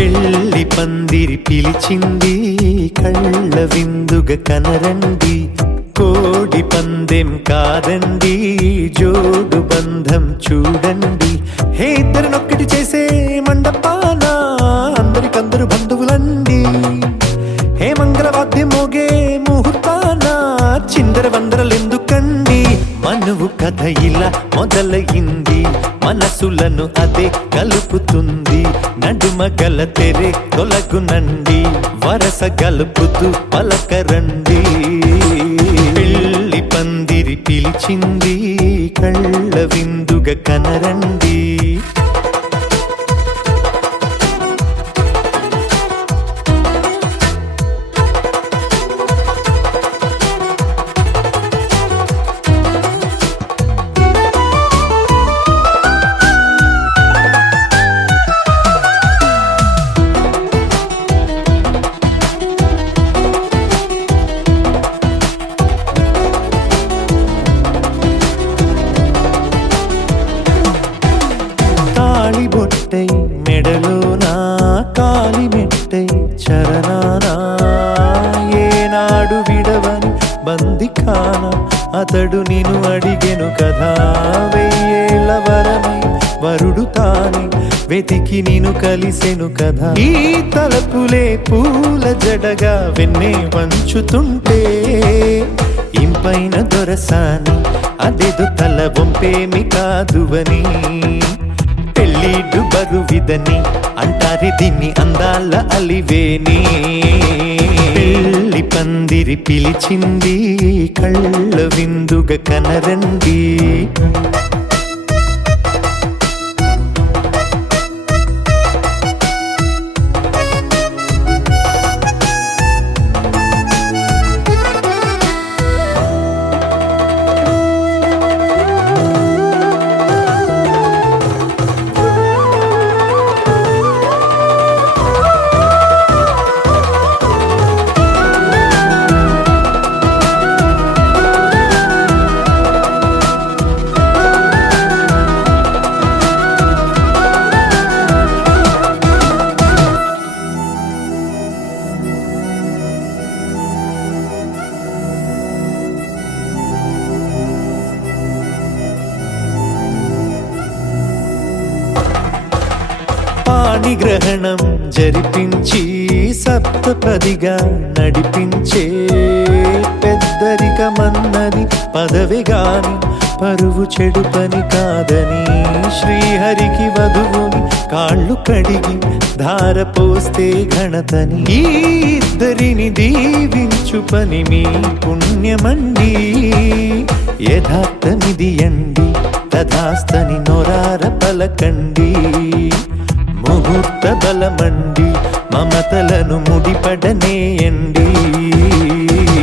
పెళ్లి పందిరి పిలిచింది కళ్ళ విందుగ కనరండి, కోడి పందెం కాదండి జోడు బంధం చూడండి. హే ఇద్దరినొక్కటి చేసే మండపాన అందరికందరు బంధువులండి. హే మంగళవాద్యం మోగే ముహూర్తాన చిందర వందరలెందుకండి. మనువు కథ ఇలా మొదలయింది, మనసులను అదే కలుపుతుంది. నడుమ గల తెరే తొలగునండి, వరస గలుపుతూ పలకరండి. పెళ్లి పందిరి పిలిచింది కళ్ళ విందుగ కనరండి. బొట్టై మెడలోనా కాలి మెట్టై చరణానా, ఏనాడు విడవని బందిఖాన అతడు నిన్ను అడిగెను కదా. వెయ్యేళ్ళ వరమై వరుడు తాని వెతికి నిన్ను కలిసెను కదా. ఈ తలపులే పూల జడగా వెన్నే వంచుతుంటే ఇంపైన దొరసాని అదేదో తల వంపేమి కాదువని. పెళ్ళిడు బరువిదని అంటారే దీన్ని అందాల అలివేని. పెళ్లి పందిరి పిలిచింది కళ్ళ విందుగ కనరండి. పాణిగ్రహణం జరిపించి సప్తపదిగా నడిపించే పెద్దరికమన్నది పదవి గాని పరువు చెడు పని కాదని. శ్రీహరికి వధువుని కాళ్ళు కడిగి ధార పోస్తే ఘనతని. ఈ ఇద్దరిని దీవించు పని మీ పుణ్యమండి. యథార్థమిది అండి తథాస్తని నొరార పలకండి. ముహూర్త బలమండి మమతలను ముడిపడనేయండి.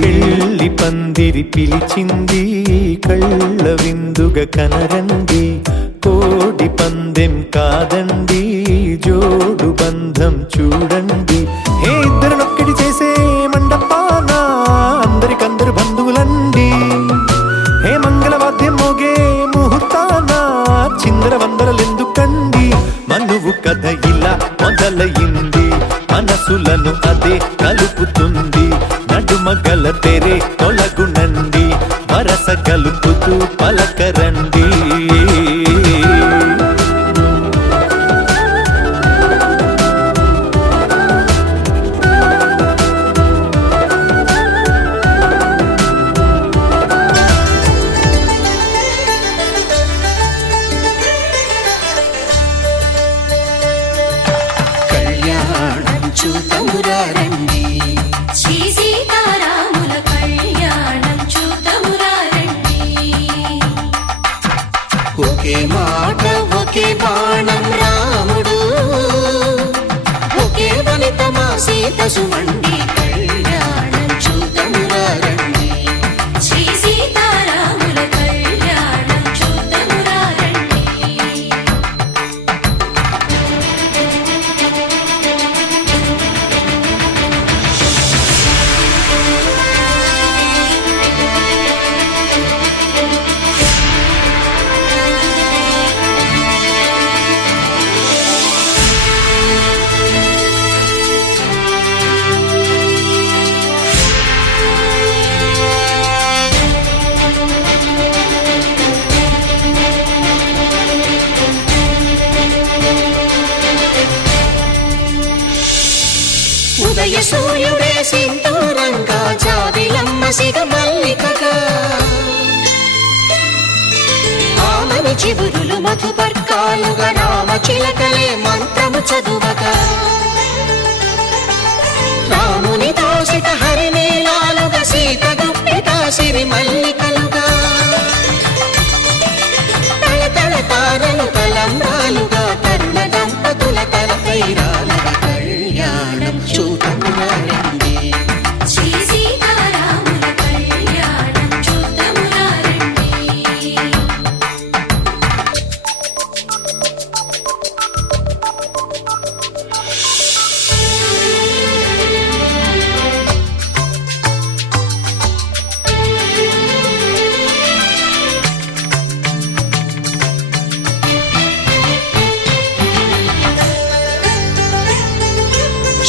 పెళ్లి పందిరి పిలిచింది కళ్ళ విందుగ కనరండి, కోడి పందెం కాదండి జోడు బంధం చూడండి. హే ఇద్దరినొక్కటి చేసే మండపాన అందరికందరు బంధువులండి. హే మంగళవాద్యం మోగే ముహూర్తాన చిందర వందరలెందుకండి. మనువు కథ ఇలా మొదలయింది, మనసులను అదే కలుపుతుంది. నడుమ గల తెరే తొలగునండి, వరస కలుపుతూ పలకరండి. చూతమురారండి శ్రీ సీతారాముల కళ్యాణం చూతమురారండి. ఒకే మాట ఒకే బాణం రాముడు, ఒకే వనిత మా సీత సుమండి కళ్యాణం చూతమురారండి. శ్రీ సీతారాముల కళ్యాణం చూతమురారండి. జాబిలమ్మ సిగ మల్లికగా ఆమని చివురులు మధుపర్కాలుగా రామ చిలకలే మంత్రము చదువగా రాముని దోసిట హరినీలాలుగా సీత గుప్పిట సిరి మల్లికలుగా తల తారలు తలంబ్రాలుగా తరుణ దంపతుల తలపైరాలుగా కళ్యాణం చూతమురారండి శ్రీ సీతారాముల కళ్యాణం చూతమురారండి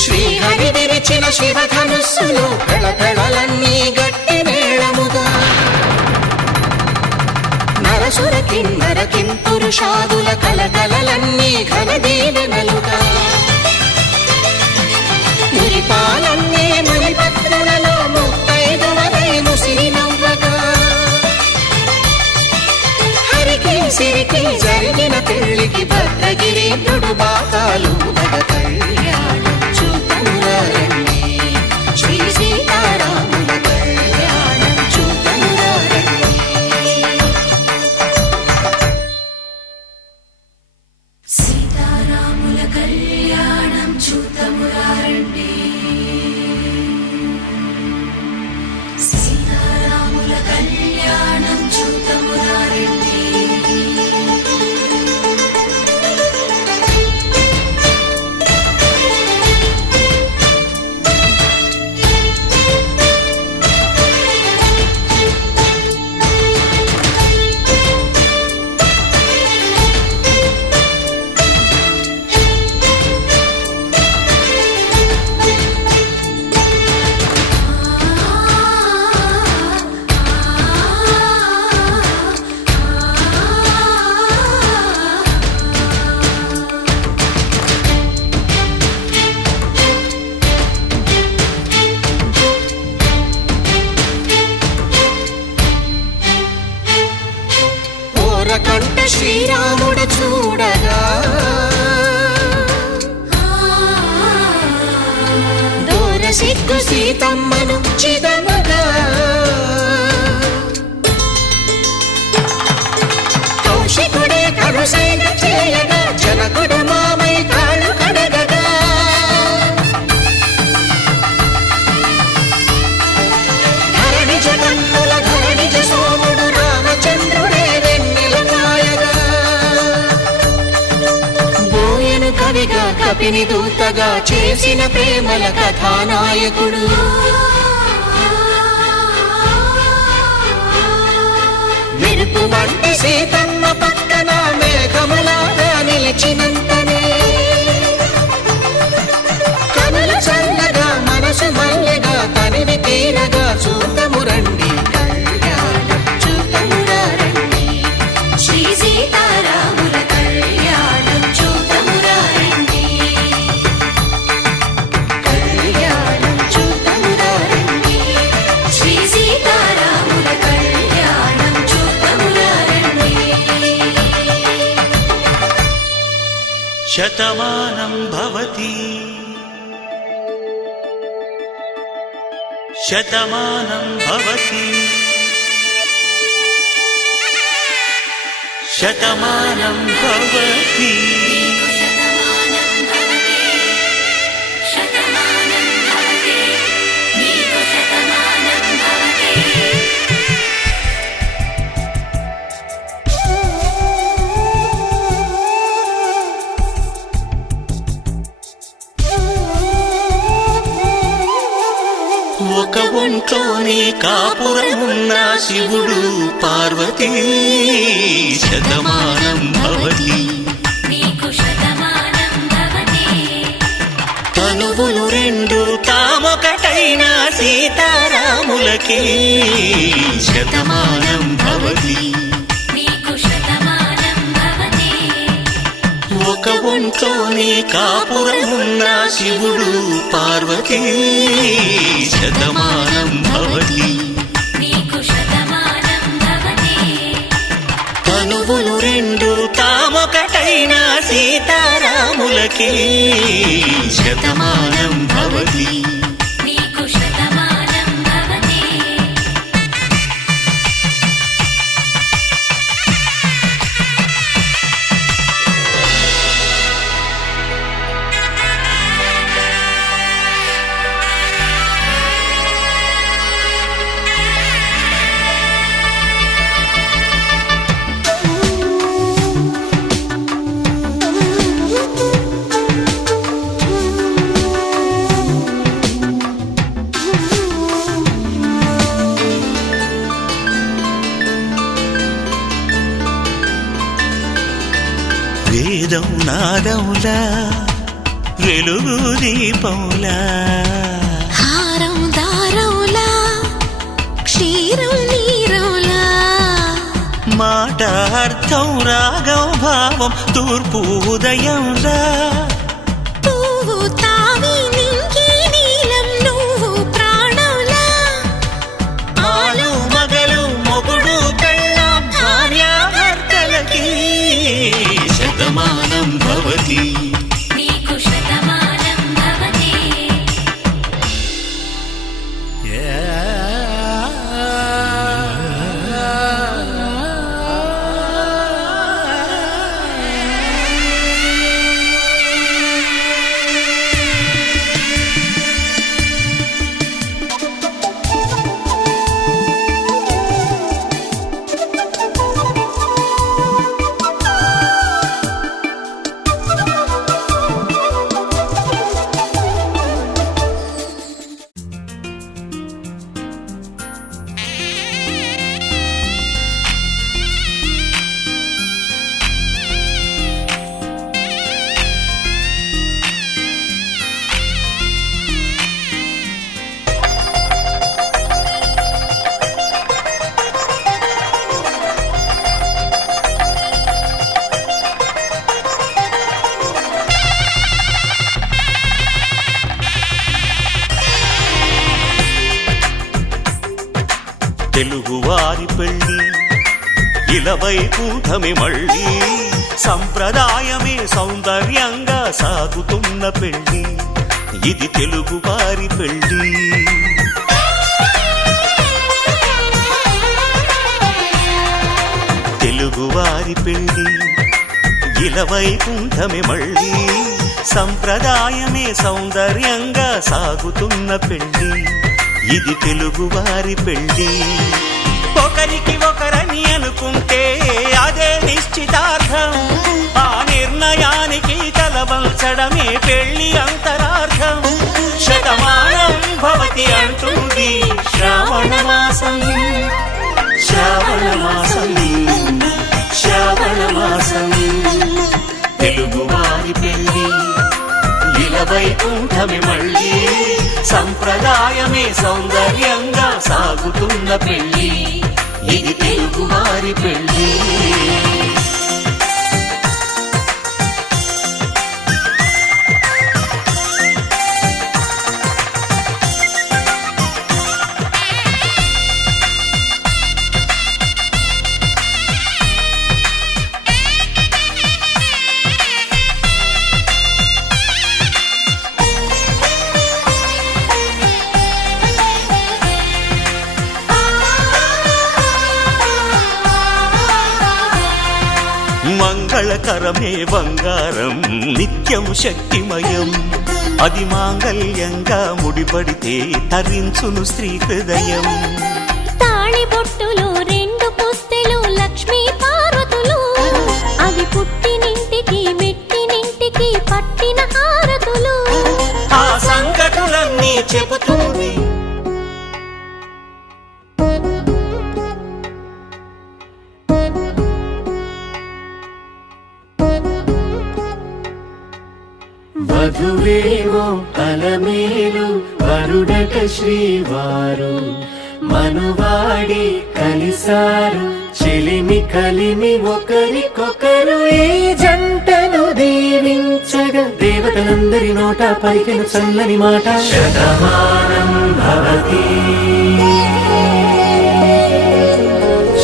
శ్రీహరి విరిచిన శివధనుస్సులు కళకళలన్నీ గట్టి మేళముగా నరసుర కిన్నర కింపురుషాదుల కలకలలన్నీ ఘన దీవెనలుగా మురిపాలన్నీ మణిపత్రులలో ముత్తైదువలై ముసిరి నవ్వగా హరికి సిరికి జరిగిన పెళ్లికి భద్రగిరీంద్రుడు బాకాలు కళ్యాణం చూతమురారండి శ్రీ సీతారాముల కళ్యాణం చూతమురారండి సీతారాముల కళ్యాణం చూతమురారండి సీతారాముల కళ్యాణం చూతమురారండి కంట శ్రీరాముడు చూడగా దూర సిగ్గు సీతమ్మను చిదమగా కౌశికుడే కరుసైన చేయగా జనకుడు మామై కాళ్ళు కడగగా ధరణి జగన్నుల ధరణిజ సోముడు రామచంద్రుడే కవిగా కపిని దూతగా చేసిన ప్రేమల కథానాయకుడు మెరుపు వంటి సీతమ్మ పక్కన మేఘములాగా నిలిచినంతనే కనులు చల్లగా మనసు మల్లెగా తనివి తీరగా చూతమురండి కళ్యాణం చూతమురారండి శ్రీ సీతారాముల కళ్యాణం చూతమురారండి కళ్యాణం చూతమురారండి శ్రీ సీతారాముల కళ్యాణం చూతమురారండి శతమానం భవతి శతమానం భవతి శతమానం భవతి శతమానం భవతి శతమానం భవతి నీకు శతమానం భవతి ఒక ఒంట్లోనే కాపురమున్న శివుడు పార్వతీ శతమానం భవతి నీకు శతమానం భవతి తనువులు రెండు తామొకటైన సీతారాములకి శతమానం భవతి నీకు శతమానం భవతి ఒక ఒంట్లోనే కాపురమున్న శివుడు పార్వతీ శతమానం భవతి నీకు శతమానం భవతి తనువులు రెండు తామొకటైన సీతారాములకి శతమానం భవతి నీకు శతమానం భవతి వేదం నాదములా వెలుగు దీపములా హారం దారంలా క్షీరం నీరంలా మాట అర్థం రాగం భావం తూర్పు ఉదయంలా పువ్వు తావి నింగి నీలం నువ్వు ప్రాణంలా ఆలు మగలు మొగుడు కళ్ళ భార్యాభర్తలకి శతమానం భవతి నీకు శతమానం భవతి తెలుగువారి పెళ్ళి ఇలవైకుంఠమి మళ్ళీ సంప్రదాయమే సౌందర్యంగా సాగుతున్న పెళ్ళి ఇది తెలుగువారి పెళ్ళి తెలుగువారి పెళ్ళి ఇలవైకుంఠమి మళ్ళీ సంప్రదాయమే సౌందర్యంగా సాగుతున్న పెళ్ళి ఇది తెలుగువారి పెళ్ళి ఒకరికి ఒకరని అనుకుంటే అదే నిశ్చితార్థం ఆ నిర్ణయానికి తలవంచడమే పెళ్ళి అంతరార్థం శతమానం భవతి అంటుంది శ్రావణ మాసం శ్రావణ మాసం శ్రావణ మాసం తెలుగువారి పెళ్ళి ఇలవైకుంఠమి మళ్ళీ సంప్రదాయమే సౌందర్యంగా సాగుతున్న పెళ్ళి ఇది తెలుగువారి పెళ్ళి మంగళకరమే బంగారం నిత్యం శక్తిమయం అది మాంగళ్యంగా ముడిపడితే తరించును స్త్రీ హృదయం తాళి బొట్టులో రెండు పుస్తెలు లక్ష్మీ పార్వతులు అవి పుట్టినింటికి మెట్టినింటికి పట్టిన హారతులు ఆ సంగతులన్నీ చెబుతుంది వధువేవో అలమేలు వరుడట శ్రీవారు మనువాడి కలిసారు చెలిమి కలిమి ఒకరికొకరు ఈ జంటను దీవించారు. అందరి నోట పలికెను చల్లని మాట శతమానం భవతి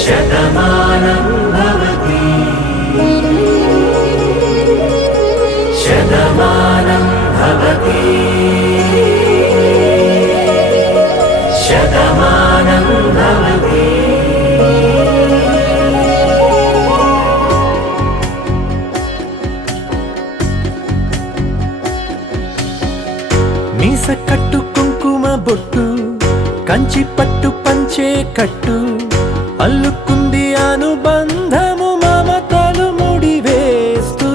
శతమానం భవతి శతమానం భవతి శతమానం భవతి. మీస కట్టు కుంకుమ బొట్టు కంచి పట్టు పంచే కట్టు అల్లుకుంది అనుబంధము మమతలు ముడివేస్తూ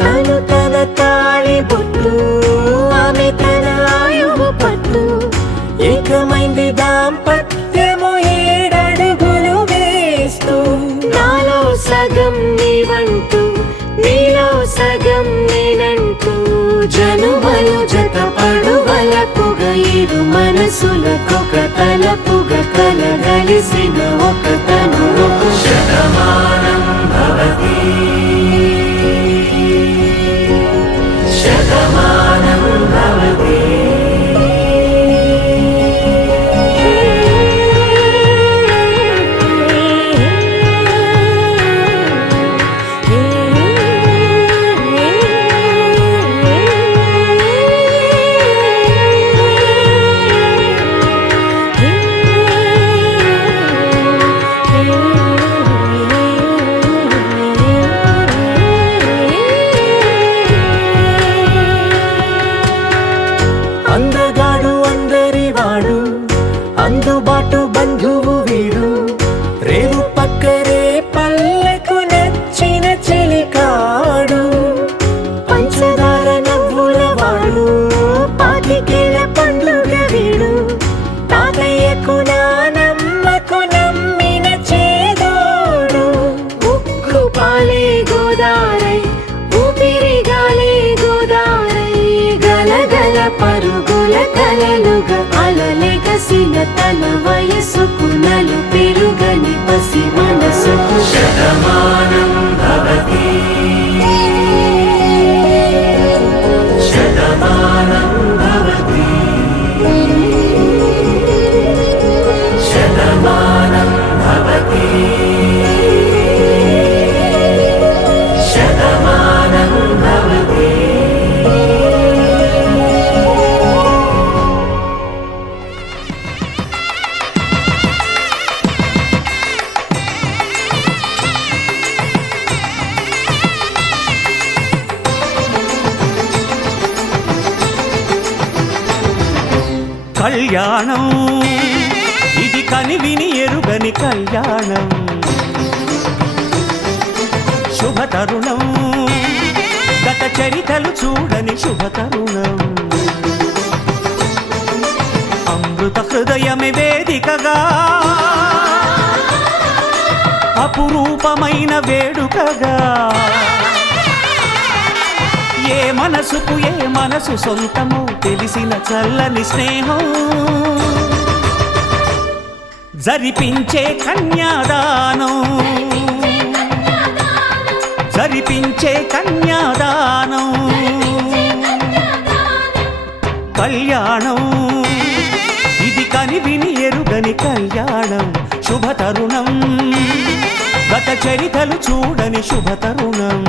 తను తన తాళి బొట్టు ఆమె తన ఆయువు పట్టు ఏకమైంది దాంపత్యము 7 అడుగులు వేస్తూ నాలో సగం నీవంటూ నీలో సగం నేనంటూ జనుమలు జత పడువలపుగ ఇరు మనసులకొక తలపుగ కలగలిసిన ఒక తను శతమానం భవతి శతమానం భవతి. అందగాడు అందరివాడు అందుబాటు బంధువు వీడు రేవు పక్కరే పల్లెకు నచ్చిన చెలికాడు పంచదార నవ్వుల వాడు పాతికేల పండుగ వీడు తాతయ్యకు నానమ్మకు నమ్మిన చేదోడు ఉక్కు పాలే గోదారై ఊపిరి గాలే గోదారై గలగల పరుగుల కలలుగా అలలెగసిన తన వయసుకు నలు పెరుగని పసి మనసుకు శతమానం భవతి శతమానం భవతి శతమానం భవతి శతమానం భవతి. కళ్యాణం ఇది కనివిని ఎరుగని కళ్యాణం శుభతరుణం గత చరితలు చూడని శుభతరుణం అమృత హృదయమే వేదికగా అపురూపమైన వేడుకగా ఏ మనసుకు ఏ మనసు సొంతమో తెలిసిన చల్లని స్నేహం జరిపించే కన్యాదానం జరిపించే కన్యాదానం కళ్యాణం ఇది కనివిని ఎరుగని కళ్యాణం శుభతరుణం గత చరితలు చూడని శుభతరుణం.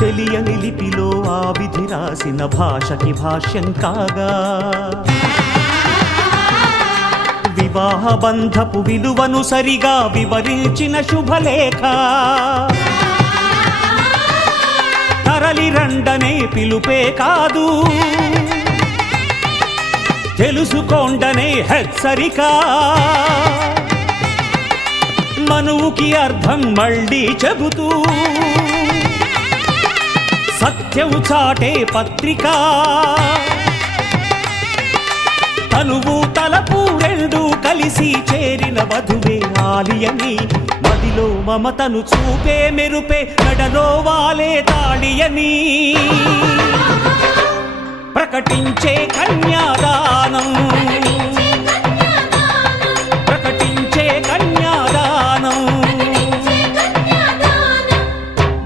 తెలియని లిపిలో ఆ విధి రాసిన భాషకి భాష్యం కాగా వివాహ బంధపు విలువను సరిగా వివరించిన శుభలేఖ తరలి రండనే పిలుపే కాదు తెలుసుకోండనే హెచ్చరిక మనువుకి అర్థం మళ్ళీ చెబుతూ సత్యం చాటే పత్రిక తనువు తలపు రెండు కలిసి చేరిన వధువే ఆలియని మదిలో మమతను చూపే మెరుపే నడలో వాలే తాళియని ప్రకటించే కన్యాదానం ప్రకటించే కన్యాదానం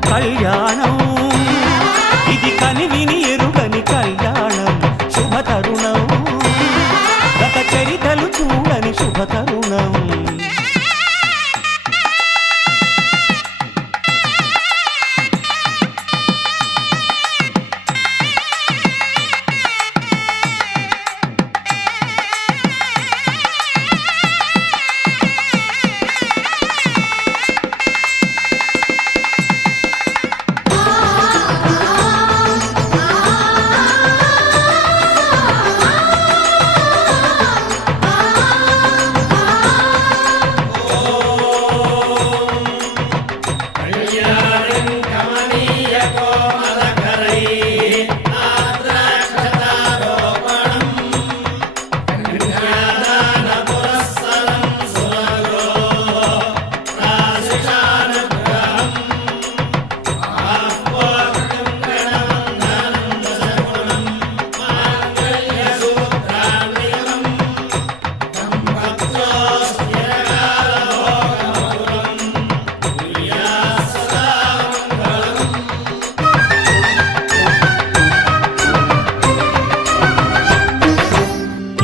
కళ్యాణం ఇది కనివిని ఎరుగని కళ్యాణం శుభతరుణం గత చరితలు చూడని శుభతరుణం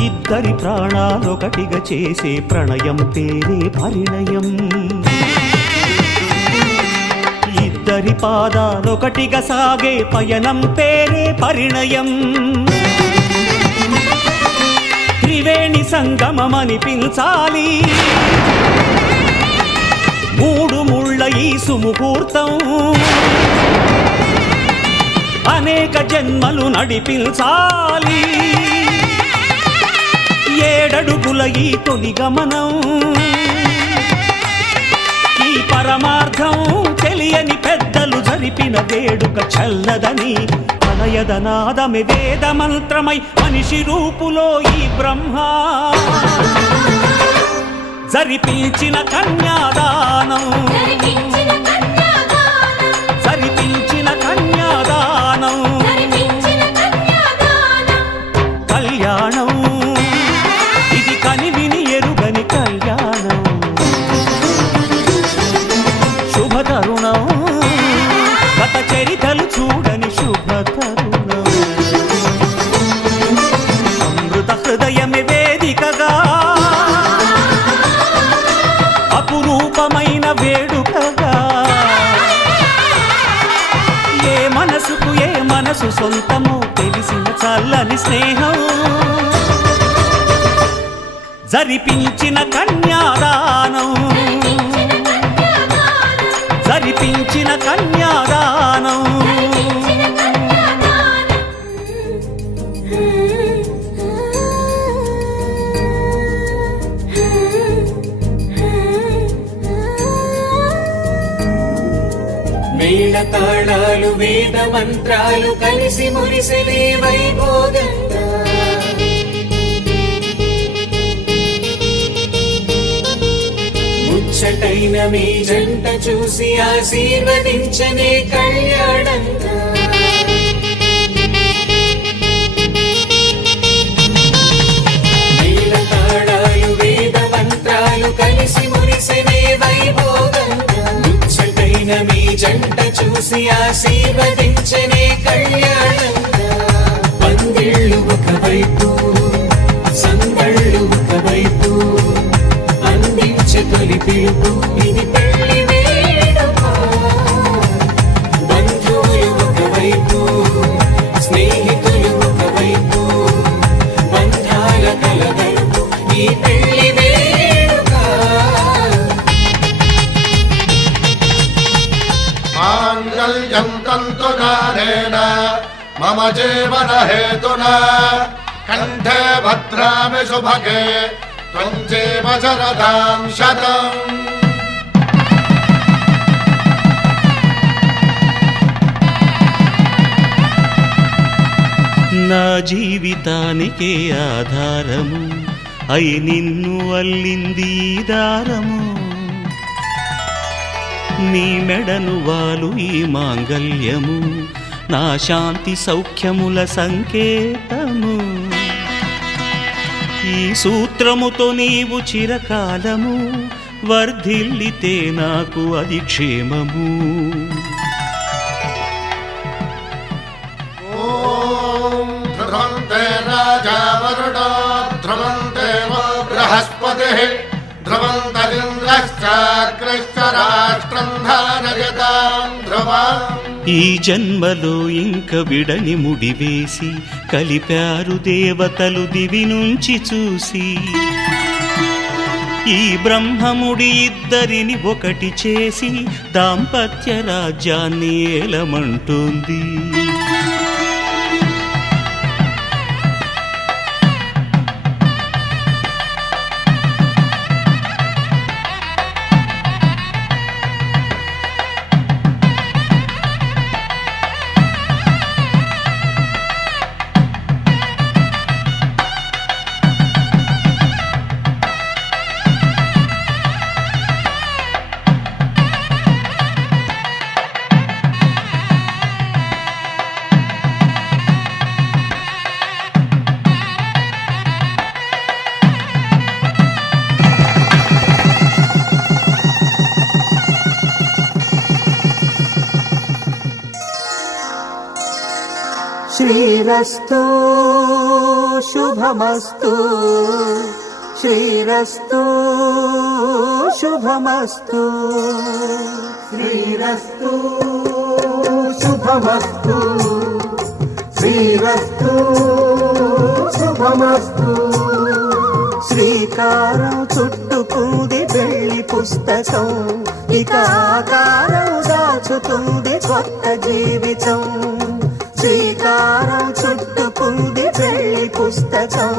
ఇద్దరి ప్రాణాలొకటిగా చేసే ప్రణయం పేరే పరిణయం ఇద్దరి పాదాలొకటిగా సాగే పయనం పేరే పరిణయం త్రివేణి సంగమమనిపించాలి మూడు ముళ్ళ ఈ సుముహూర్తం అనేక జన్మలు నడిపించాలి ఏడడుగుల ఈ తొలి గమనం ఈ పరమార్థం తెలియని పెద్దలు జరిపిన వేడుక చల్లదని అనయదనాదమి వేద మంత్రమై మనిషి రూపులో ఈ బ్రహ్మ జరిపించిన కన్యాదానం జరిపించిన కన్యాదానం కళ్యాణం ఇది కనివిని ఎరుగని కళ్యాణం శుభతరుణం గత చరితలు చూడని శుభతరుణం అమృత హృదయమే వేదికగా అపురూపమైన వేడుకగా ఏ మనసుకు ఏ మనసు సొంతమో తెలిసిన చల్లని స్నేహం జరిపించిన కన్యాదానం జరిపించిన కన్యాదానం మేళ తాళాలు వేద మంత్రాలు కలిసి మురిసెలే వైభోగంగా ముచ్చటైన మీ జంట చూసి ఆశీర్వదించనే కళ్యాణంగా మేళ తాళాలు వేద మంత్రాలు కలిసి మురిసెనే వైభోగంగా ముచ్చటైన మీ జంట చూసి ఆశీర్వదించనే కళ్యాణంగా పందిళ్ళు ఒకవైపు సంగళ్ళు ఒకవైపు అందించే తొలి పిలుపు ఇది పెళ్లి వేడుక బంధువులు ఒకవైపు స్నేహితులు ఒకవైపు బంధాల కలగలుపు ఈ పెళ్లి వేడుక మాంగళ్యం తంతునానేన మమ జీవన హేతునా కంఠే భద్రామి శుభగే త్వం జీవ శరదాం శతం నా జీవితానికే ఆధారము అయి నిన్ను అల్లింది ఈ దారము నీ మెడను వాలు ఈ మాంగల్యము నా శాంతి సౌఖ్యముల సంకేతము ఈ సూత్రముతో నీవు చిరకాలము వర్ధిల్లితే నాకు అది క్షేమము ఓం ధ్రువంతే రాజా వరుణో ధ్రువంతే వో బృహస్పతిః ధ్రువంతరింద్రశ్చాగ్రశ్చ రాష్ట్రం ధారయతాం ధ్రువం ఈ జన్మలో ఇంక విడని ముడివేసి కలిపారు దేవతలు దివి నుంచి చూసి ఈ బ్రహ్మముడి ఇద్దరిని ఒకటి చేసి దాంపత్య రాజ్యాన్ని ఏలమంటుంది శ్రీరస్తు శుభమస్తు శ్రీరస్తు శుభమస్తు శ్రీరస్తు శుభమస్తు శ్రీరస్తు శుభమస్తు శ్రీకారం చుట్టుకుంది పెళ్లి పుస్తకం ఇక ఆకారం దాచుతుంది కొత్త జీవితం శ్రీకారం చుట్టుకుంది పెళ్లి పుస్తకం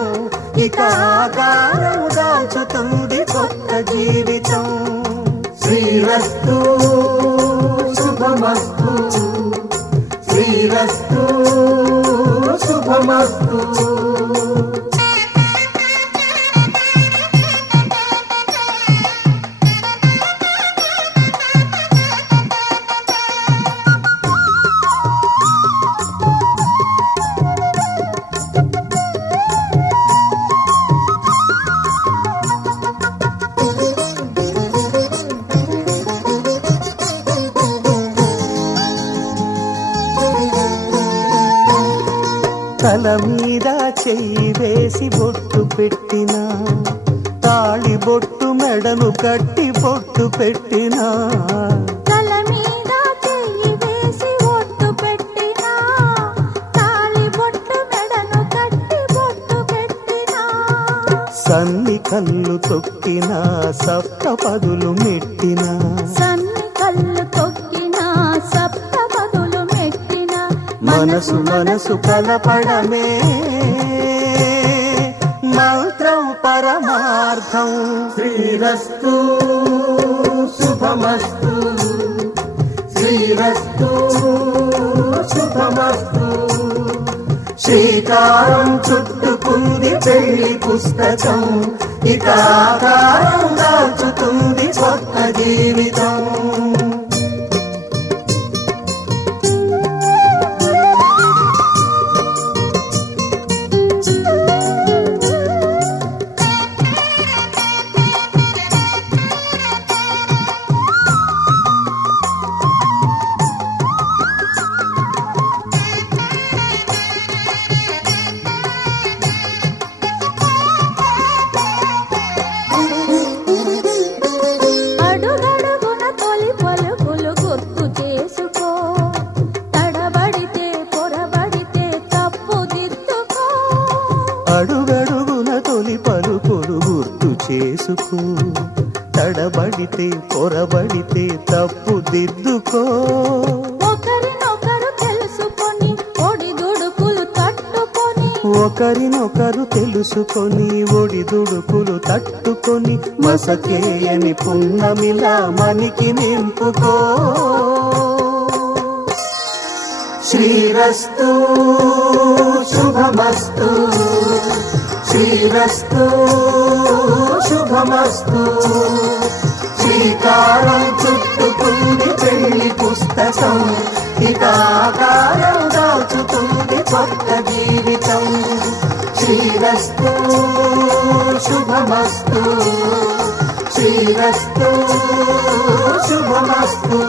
ఇక ఆకారం దాచుతుంది కొత్త జీవితం శ్రీరస్తు శుభమస్తు శ్రీరస్తు శుభమస్తు తల మీద చెయ్యి వేసి బొట్టు పెట్టినా తాళి బొట్టు మెడను కట్టి బొట్టు పెట్టినా తల మీద చెయ్యి వేసి బొట్టు పెట్టినా తాళి బొట్టు మెడను కట్టి బొట్టు పెట్టినా సన్ని కళ్ళు తొక్కినా సప్త పదులు మెట్టినా సన్ని కళ్ళు తొక్కినా సప్త పదులు మెట్టినా మనసు మనసు కలపడమే మంత్రం పరమార్థం శ్రీరస్తు శుభమస్తు శ్రీరస్తు శుభమస్తు శ్రీకారం చుట్టుకుంది పెళ్లి పుస్తకం ఇక ఆకారం దాచుతుంది కొత్త జీవితం అడుగడుగున తొలి పలుకులు గుర్తు చేసుకో తడబడితే పొరబడితే తప్పు దిద్దుకో అడుగడుగున తొలి పలుకులు గుర్తు చేసుకో తడబడితే పొరబడితే తప్పు దిద్దుకో ఒకరినొకరు తెలుసుకొని ఒడిదుడుకులు తట్టుకొని ఒకరినొకరు తెలుసుకొని ఒడిదుడుకులు తట్టుకొని మసకేయని పున్నమిలా మనికి నింపుకో శ్రీరస్తు శుభమస్తు శ్రీరస్తు శుభమస్తు శ్రీకారం చుట్టుకుంది పెళ్లి పుస్తకం ఇక ఆకారం దాచుతుంది కొత్త జీవితం శ్రీరస్తు శుభమస్తు శ్రీరస్తు శుభమస్తు.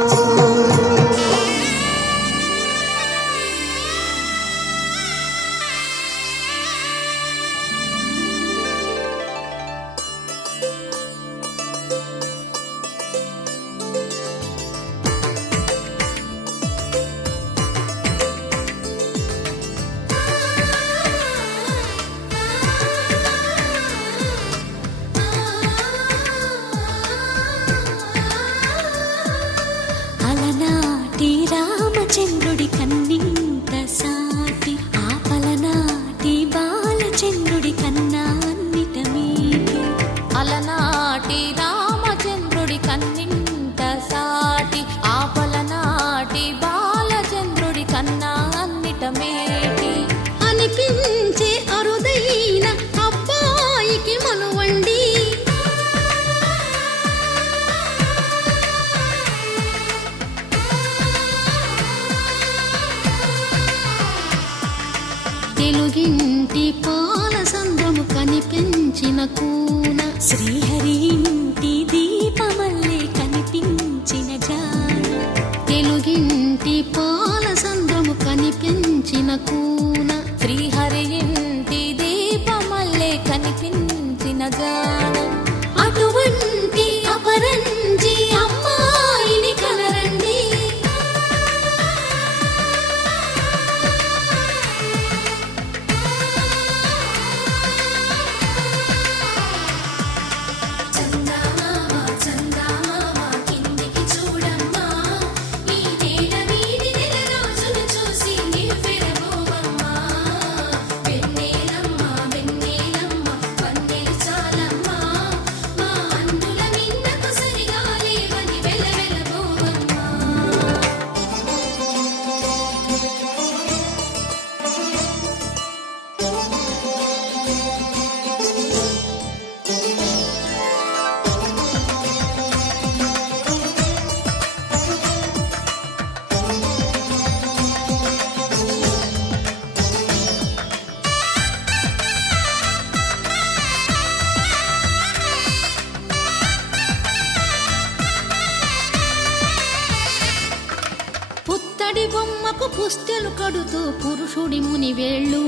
అలనాటి రామచంద్రుడి కన్నింత సాటి ఆపలనాటి బాలచంద్రుడి కన్నా అన్నిట మీటి అలనాటి రామచంద్రుడి కన్నింత సాటి ఆపలనాటి బాలచంద్రుడి కన్నా అన్నిట మేటి అనిపించే అరుదైన అబ్బాయికి మనువండి తెలుగింటి పాల సంద్రము కనిపించిన కూన శ్రీహరి ఇంటి దీపమల్లే కనిపించిన జాన తెలుగింటి పాల సంద్రము కనిపించిన కూన శ్రీహరి ఇంటి దీపమల్లే కనిపించిన జాన అటువంటి అపరంజి అమ్మాయిని కనరండి పుత్తడి బొమ్మకు పుస్తెలు కడుతూ పురుషుడి ముని వేళ్ళు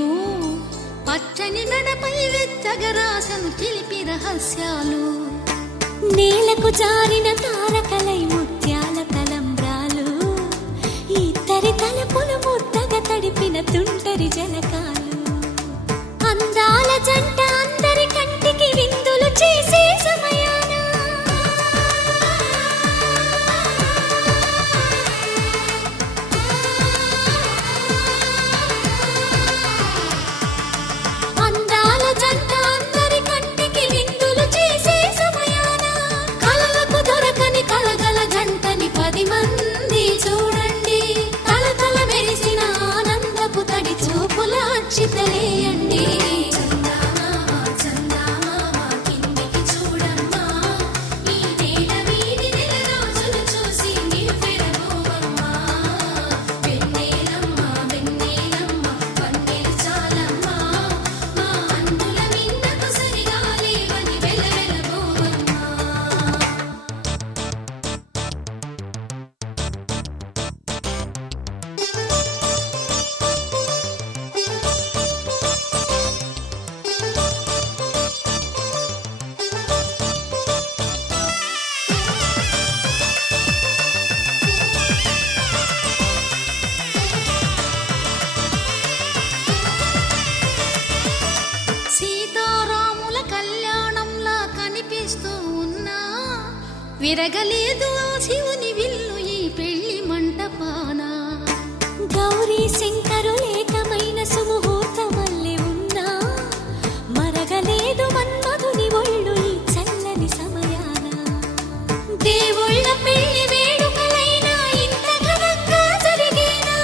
పచ్చని మెడపై వెచ్చగరాసను చిలిపి రహస్యాలు నేలకు జారిన తారకలై ముత్యాల తలంబ్రాలు ఇద్దరి తలపులు ముద్దగా తడిపిన తుంటరి జలకాలు అందాల జంట అందరి కంటికి విందులు చేసే సమయాన అందాల జంట అందరి కంటికి విందులు చేసే సమయాన కలలకు దొరకని కలగల జంటని 10 మంది చూడండి తలతల మెరిసిన ఆనందపు తడి చూపుల అచ్చితలేయండి సీతారాముల కళ్యాణంలా కనిపిస్తూ ఉన్నా విరగలేదు ఆ శివుని విల్లు ఈ పెళ్లి మంటపాన గౌరీ శంకరులేకమైన సుముహూర్తమల్లె ఉన్నా మరగలేదు మన్మధుని ఒళ్ళు ఈ చల్లని సమయాన దేవుళ్ళ పెళ్లి వేడుకలైనా ఇంత ఘనంగా జరిగేనా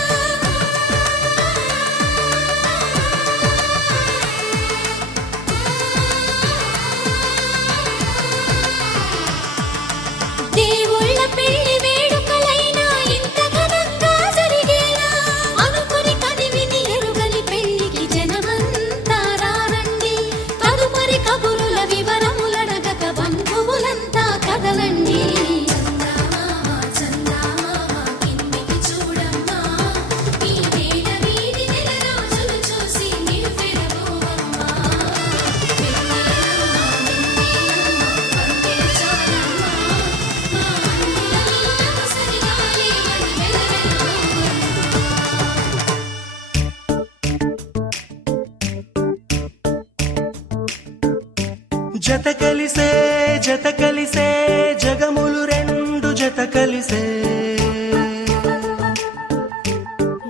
జత కలిసే జత కలిసే జగములు రెండు జత కలిసే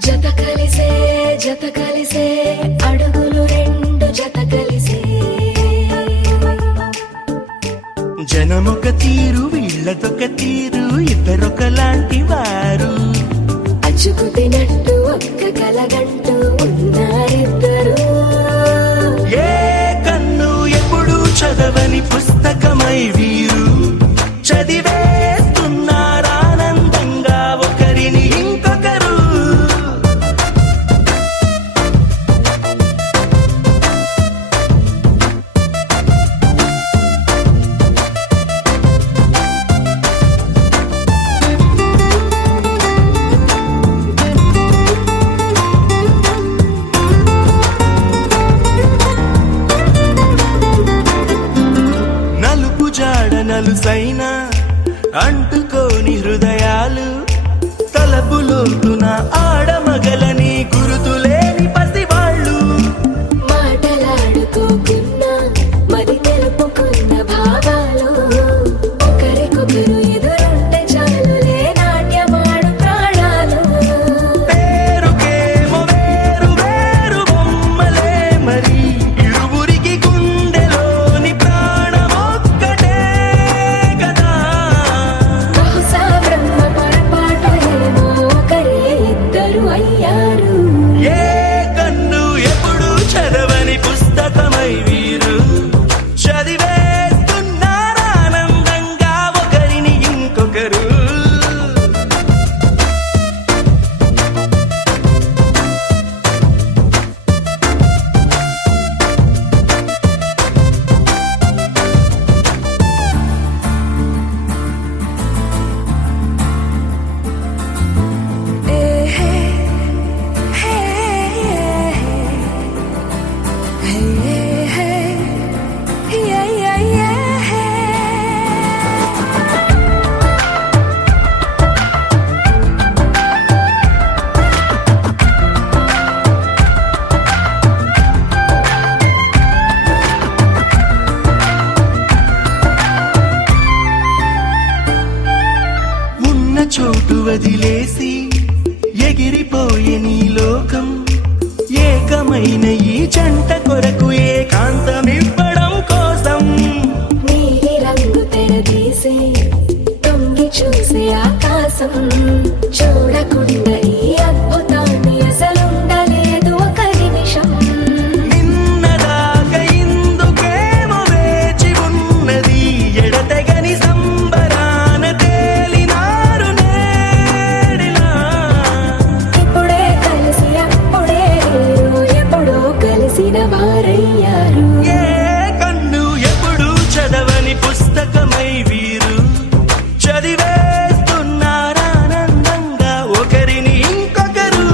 జత కలిసే జత కలిసే అడుగులు రెండు జత కలిసే జనమొక తీరు వీళ్ళదొక తీరు ఇద్దరొకలాంటి వారు అచ్చుకు తినట్టు ఒక్క కలగంటూ ఉన్నారిద్దరు ఏ కన్ను ఎప్పుడు చదవని పుస్తకమై వీరు చదివేస్తున్నారానందంగా ఒకరిని ఇంకొకరు నలుపు జాడ నలుసైన అంటుకోని హృదయాలు తలపులోతున ఆడమగలని గురుతులేని పసివాళ్ళు మాటలాడుకోకున్నా మరి తెలుపుకున్న భావాలు ఒకరికొకరు ఎదురుంటే చాలులే నాట్యమాడు ప్రాణాలు పేరుకేమో వేరు వేరు బొమ్మలే మరి ఇరువురికి గుండెలోని ప్రాణమొక్కటే కదా బహుశా బ్రహ్మ పొరపాటు ఏమో ఒకరే ఇద్దరు అయ్యారు ఏ కన్ను ఎప్పుడు చదవని పుస్తకమై వీరు చదివేస్తున్నారానందంగా ఒకరిని ఇంకొకరు ఉన్న చోటు వదిలేసి ఎగిరిపోయే నీ లోకం ఏకమైన ఈ జంట కొరకు ఏకాంతమివ్వడం కోసం నీలి రంగు తెరదీసే తొంగి చూసే ఆకాశం చూడకుండా ఈ అద్భుతాన్ని అసలుండలేదు ఒక నిమిషం నిన్నదాకా ఇందుకేమో వేచి ఉన్నది ఎడతెగని సంబరాన తేలినారు నేడిలా ఇప్పుడే కలిసి అప్పుడే లేరు ఎప్పుడో కలిసిన వారయ్యారు ఏ కన్ను ఎప్పుడు చదవని పుస్తకమై వీరు చదివేస్తున్నారానందంగా ఒకరిని ఇంకొకరు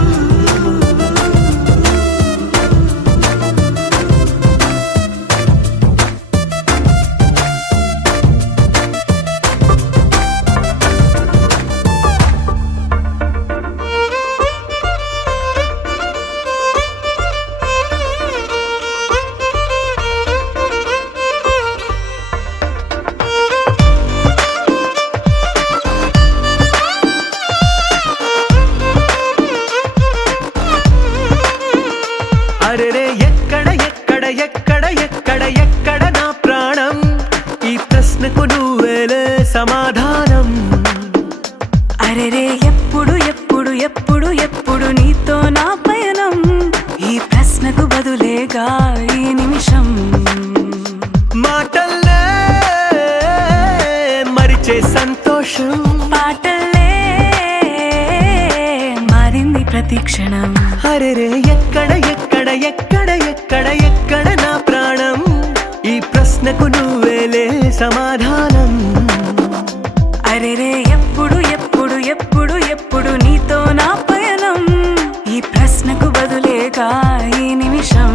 అరెరే ఎక్కడ ఎక్కడ ఎక్కడ ఎక్కడ ఎక్కడ నా ప్రాణం ఈ ప్రశ్నకు నువ్వేలే సమాధానం అరెరే ఎప్పుడు ఎప్పుడు ఎప్పుడు ఎప్పుడు నీతో నా పయనం ఈ ప్రశ్నకు బదులేగా ఈ నిమిషం మాటల్లే మరిచే సంతోషం పాటల్లే మారింది ప్రతి క్షణం అరెరే ఎక్కడ ఎక్కడ ఎక్కడ ఎక్కడ ఎక్కడ నా ప్రాణం ఈ ప్రశ్నకు నువ్వేలే సమాధానం అరెరే ఎప్పుడు ఎప్పుడు ఎప్పుడు ఎప్పుడు నీతో నా పయనం ఈ ప్రశ్నకు బదులేగా ఈ నిమిషం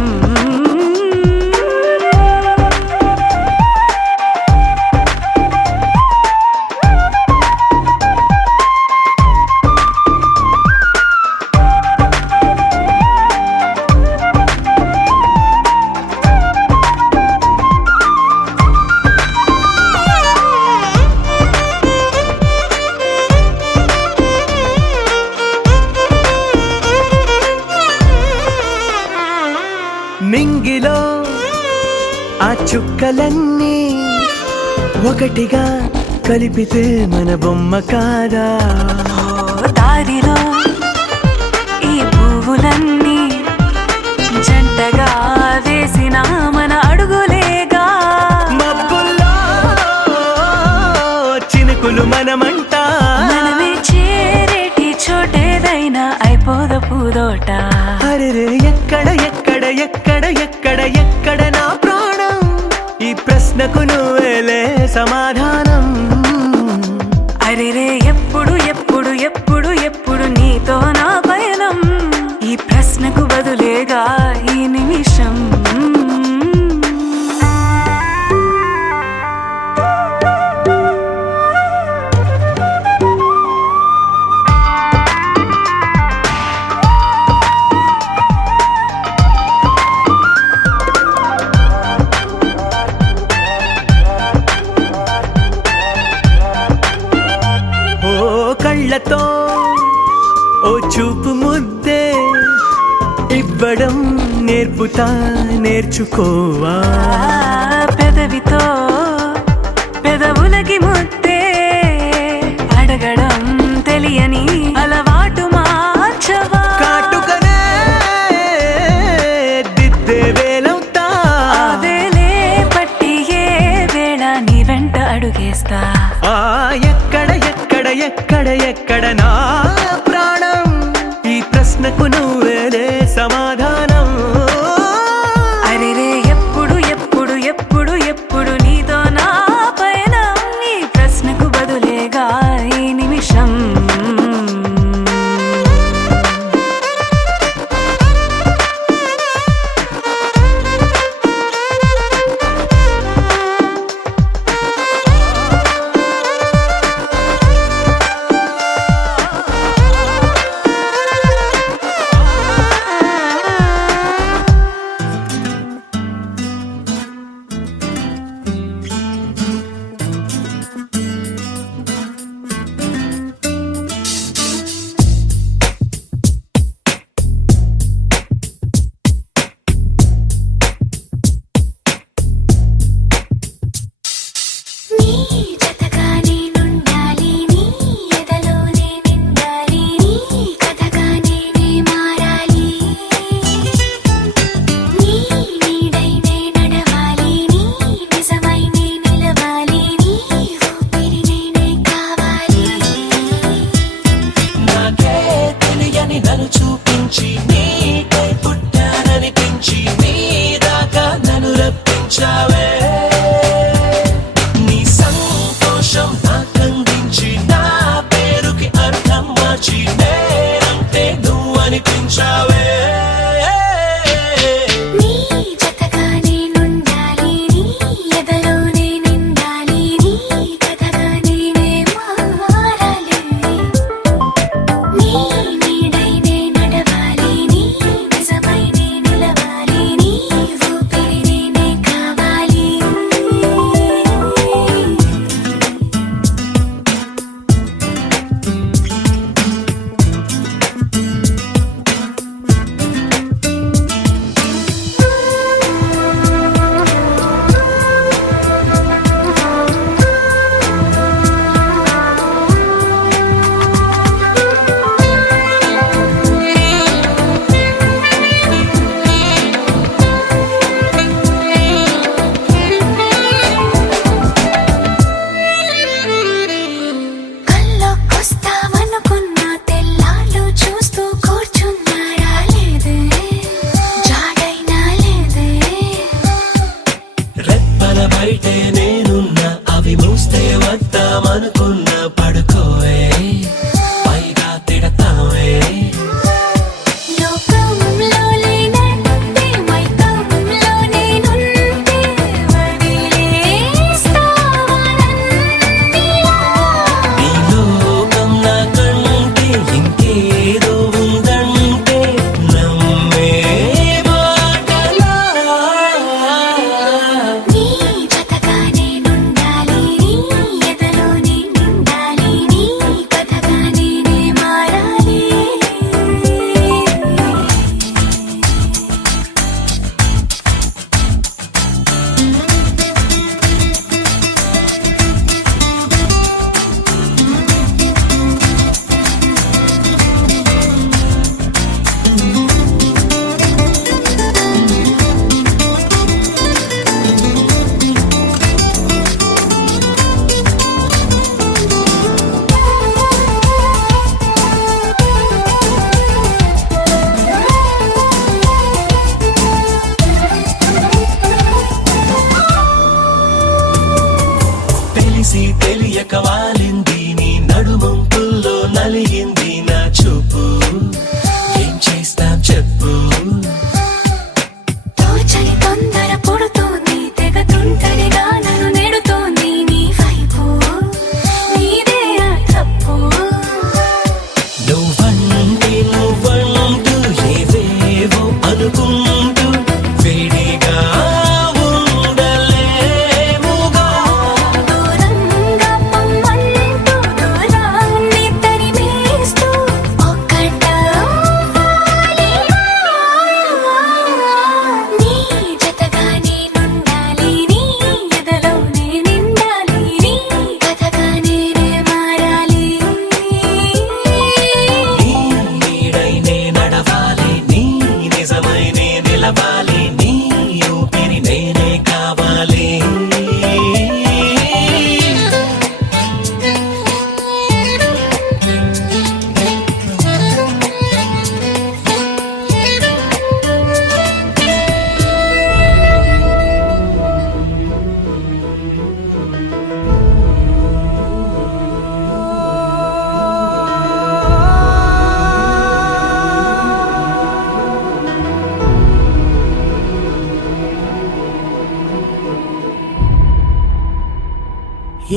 నింగిలో ఆ చుక్కలన్నీ ఒకటిగా కలిపితే మన బొమ్మ కాదా? దారిలో ఈ పువ్వులన్నీ జంటగా వేసిన మన అడుగులేగా. మబ్బుల్లో చినుకులు మనమంట, మనమే చేరేటి చోటేదైనా అయిపోద పూదోట. అరెరే ఎక్కడ ఎక్కడ ఎక్కడ ఎక్కడ ఎక్కడ నా ప్రాణం? ఈ ప్రశ్నకు నువ్వేలే సమాధానం. అరెరే ఎప్పుడు ఎప్పుడు ఎప్పుడు ఎప్పుడు నీతో నా పయనం? ఈ ప్రశ్నకు బదులేగా ఈ నిమిషం. కళ్ళతో ఓ చూపు ముద్దే ఇవ్వడం నేర్పుతా, నేర్చుకోవా. పెదవితో పెదవులకి ముద్దే అడగడం తెలియని అలవాటు మార్చవా. కాటుకనే దిద్దే వేలవుతా, ఆ వేలే పట్టి ఏ వేళ నీ వెంట అడుగేస్తా. ఎక్కడ ఎక్కడ ఎక్కడ ఎక్కడ నా ప్రాణం? ఈ ప్రశ్నకు నువ్వేలే సమాధానం. అరెరే ఎప్పుడు ఎప్పుడు ఎప్పుడు ఎప్పుడు నీతో నా పయనం? ఈ ప్రశ్నకు బదులేగా ఈ నిమిషం.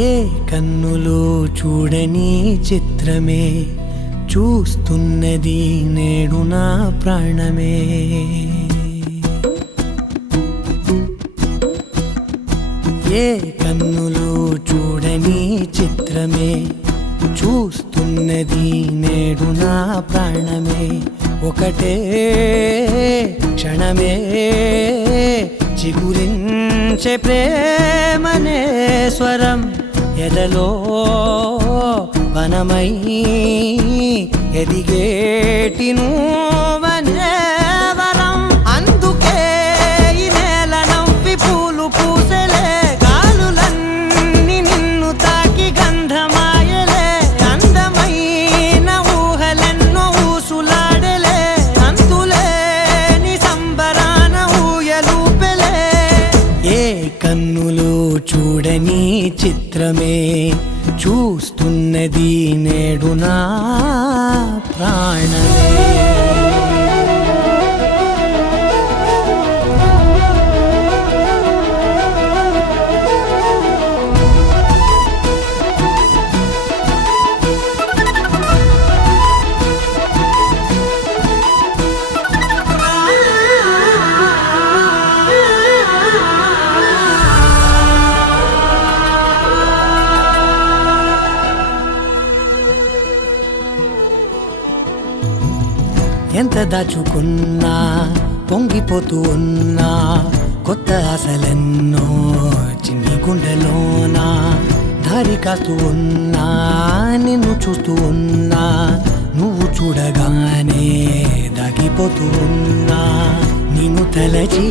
ఏ కన్నులో చూడని చిత్రమే చూస్తున్నది నేడు నా ప్రాణమే. ఏ కన్నులో చూడని చిత్రమే చూస్తున్నది నేడు నా ప్రాణమే. ఒకటే క్షణమే చిగురించే ప్రేమనే స్వరం ఎదలో వనమై ఎదిగేటి నువ్వనే వరం. అందుకే ఈ నేల నవ్వి పూలు పూసలే, గాలులన్నీ నిన్ను తాకి గంధమాయలే. అందమైన ఊహలెన్నో ఊసులాడలే, అంతులేని సంబరాన ఊయలూపెలే. ఏ కన్నులో చూడని చిత్రమే చూస్తున్నది నేడు నా ప్రాణమే. ఎంత దాచుకున్నా పొంగిపోతూ ఉన్నా, కొత్త ఆశలెన్నో చిన్ని గుండెలోనా. దారి కాస్తూ ఉన్నా, నిన్ను చూస్తూ ఉన్నా, నువ్వు చూడగానే దాగిపోతూ ఉన్నా. నిన్ను తలచి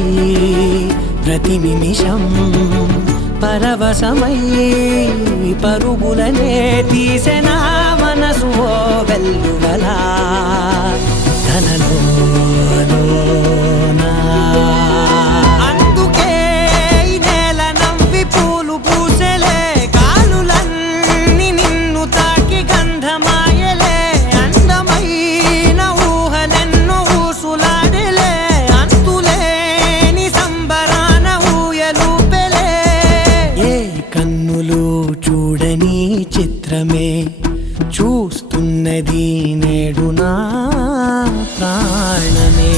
ప్రతి నిమిషం పరవశమై పరుగులనే తీసెనా మనసు ఓ వెల్లువలా. అందుకే ఈ నేల నవ్వి పూలు పూసలే, గాలులన్నీ నిన్ను తాకి గంధమాయలే. అందమైన ఊహలెన్నో ఊసులాడలే, అంతులేని సంబరాన ఊయలూపెలే. ఏ కన్నులు చూడని చిత్రమే చూస్తున్నది నేడు నా ప్రాణమే.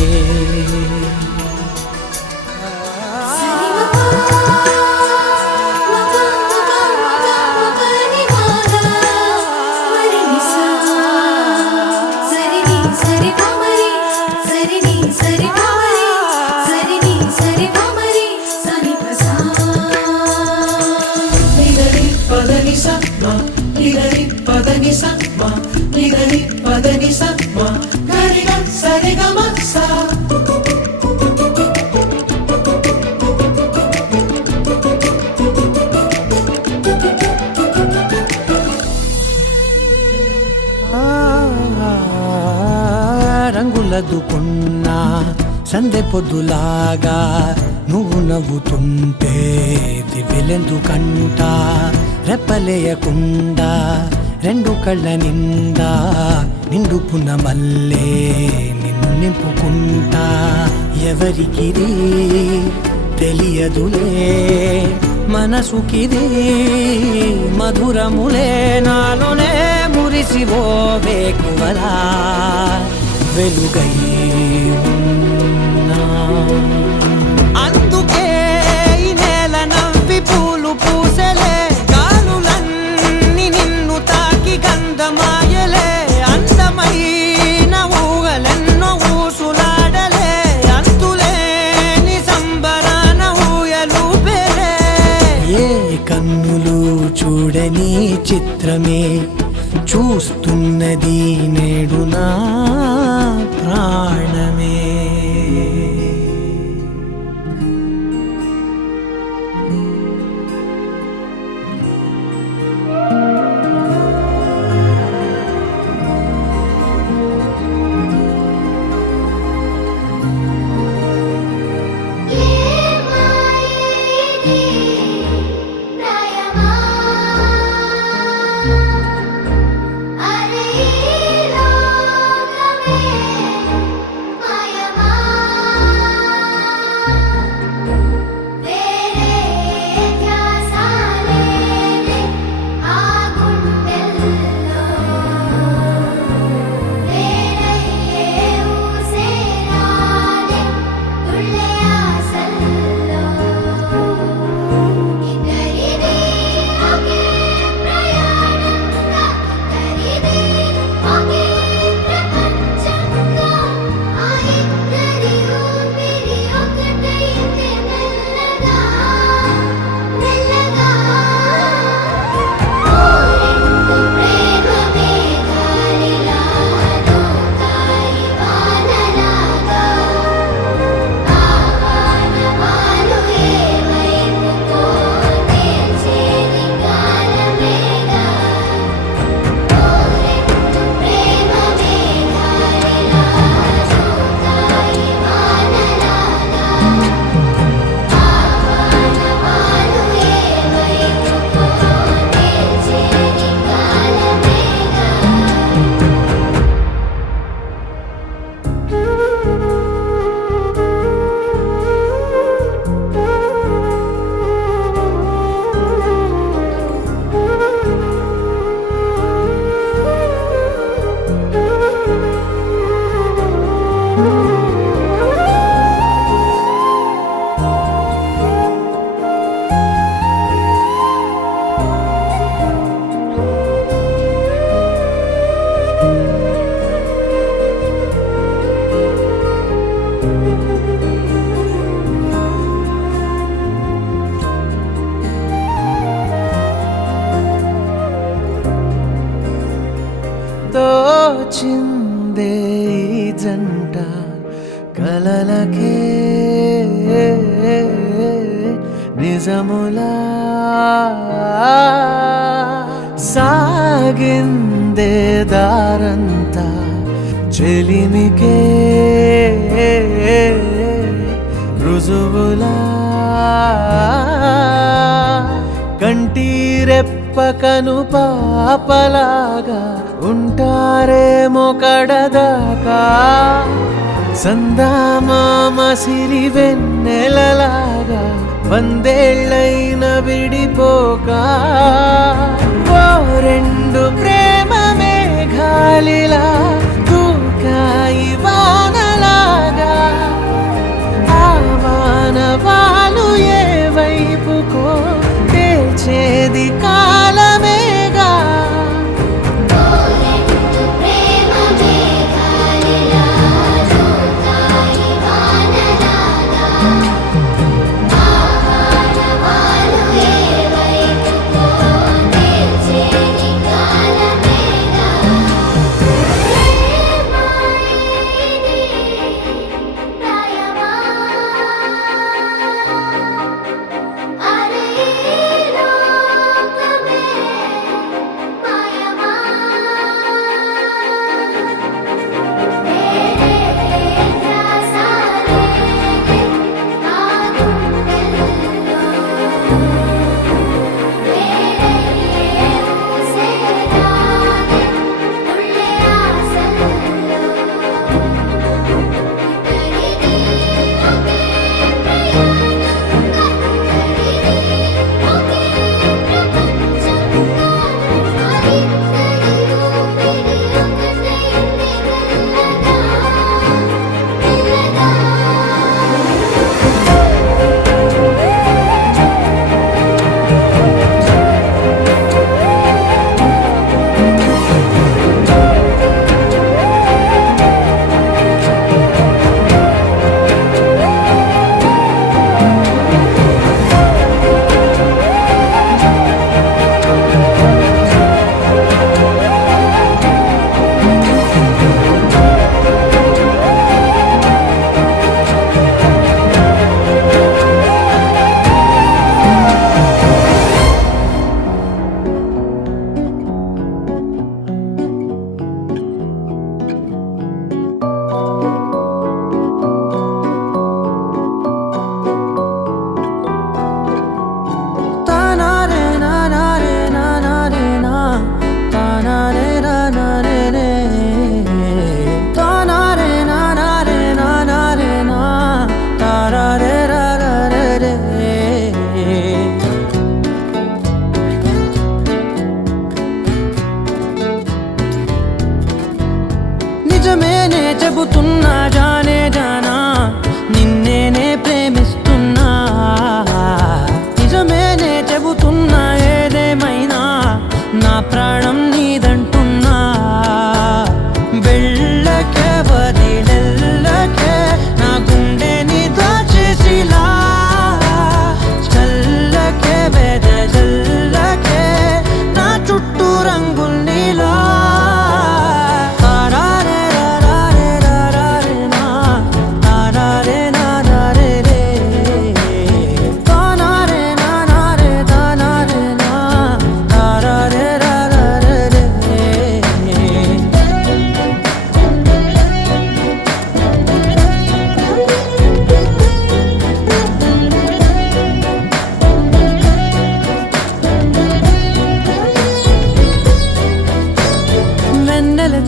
రంగులదుకున్నా సందె పొద్దులాగా నువ్వు నవ్వుతుంటే దివ్యలెందుకంట. రెప్పలేయకుండా రెండు కళ్ళ నిండా నిండుకున్న మల్లే నిన్ను నింపుకుంటా. ఎవరికిది తెలియదులే మనసుకిది మధురములే, నాలోనే మురిసివో వేకువలా వెలుగై ఉన్నా. అందుకే ఈ నేల నవ్వి పూలు పూసలే, గాలులన్నీ నిన్ను తాకి గంధమాయలే. అందమైన ఊహలెన్నో ఊసులాడలే, అంతులేని సంబరాన ఊయలూపెలే. ఏ కన్నులు చూడని చిత్రమే చూస్తున్నది నేడు నా ప్రాణమే. అరే లోకమే సాగిందే ఈ జంట కలలకే నిజములా సాగిందే దారంతా చెలిమికే రుజువులా కంటిరెప్పకను పాపలాగా ఉంటారేమో కడదాకా సందామామ సిరి వెన్నెలలాగా వందేళ్ళైన విడిపోక ఓ రెండు ప్రేమ మేఘాలిలా దూకాయి వానలాగా ఆ వానవాలు ఏ వైపుకో తేల్చేది కాలమేగా నిజమేనే చెబుతున్నా జానే జానా నిన్నేనే ప్రేమిస్తున్నా నిజమేనే చెబుతున్నా ఏదేమైనా నా ప్రాణం నీదంటున్నా వెళ్ళకే వదిలెళ్ళకే నా గుండెని దాచేసిలా చల్లకే వెదజల్లకే నా చుట్టూ రంగుల్నిలా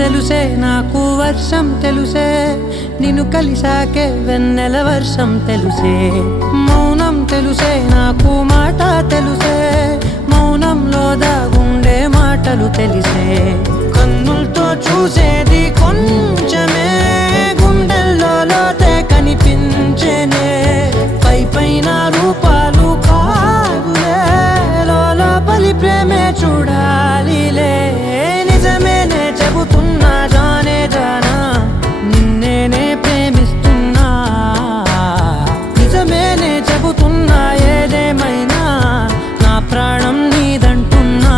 తెలుసే నాకు వర్షం తెలుసే నిన్ను కలిసాకే వెన్నెల వర్షం తెలుసే మౌనం తెలుసే నాకు మాట తెలుసే మౌనంలో దాగుండే మాటలు తెలిసే కన్నులతో చూసేది కొంచెమే గుండెల్లో లోతే కనిపించేనే పై పైన రూపాలు కాగులే లోపలి ప్రేమే చూడాలిలే నిజమేనే చెబుతున్నా జానే జానా నిన్నేనే ప్రేమిస్తున్నా నిజమేనే చెబుతున్నా ఏదేమైనా నా ప్రాణం నీదంటున్నా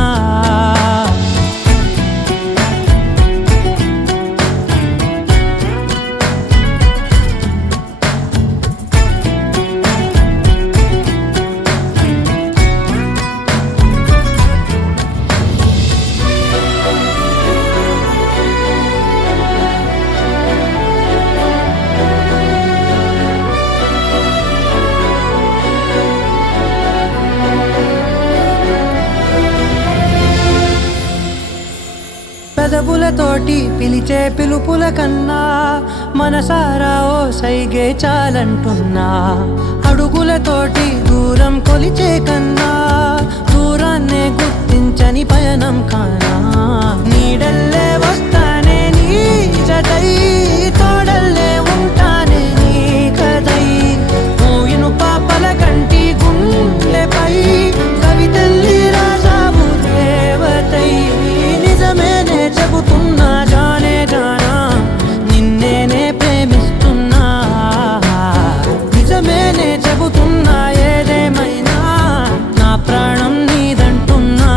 దాటి పిలిచే పిలుపుల కన్నా మనసారా ఓ సైగే చాలంటున్నా అడుగులతోటి దూరం కొలిచే కన్నా దూరాన్నే గుర్తించని పయనం కానా నీడల్లే వస్తానే నీ జతై తోడల్లే ఉంటానే నీ కదై మూయిను పాపల కంటి గుండెపై కవితల్లి రాజావు దేవతై నిజమేనే చెబుతున్నా జానే జానా నిన్నేనే ప్రేమిస్తున్నా నిజమేనే చెబుతున్నా ఏదేమైనా నా ప్రాణం నీదంటున్నా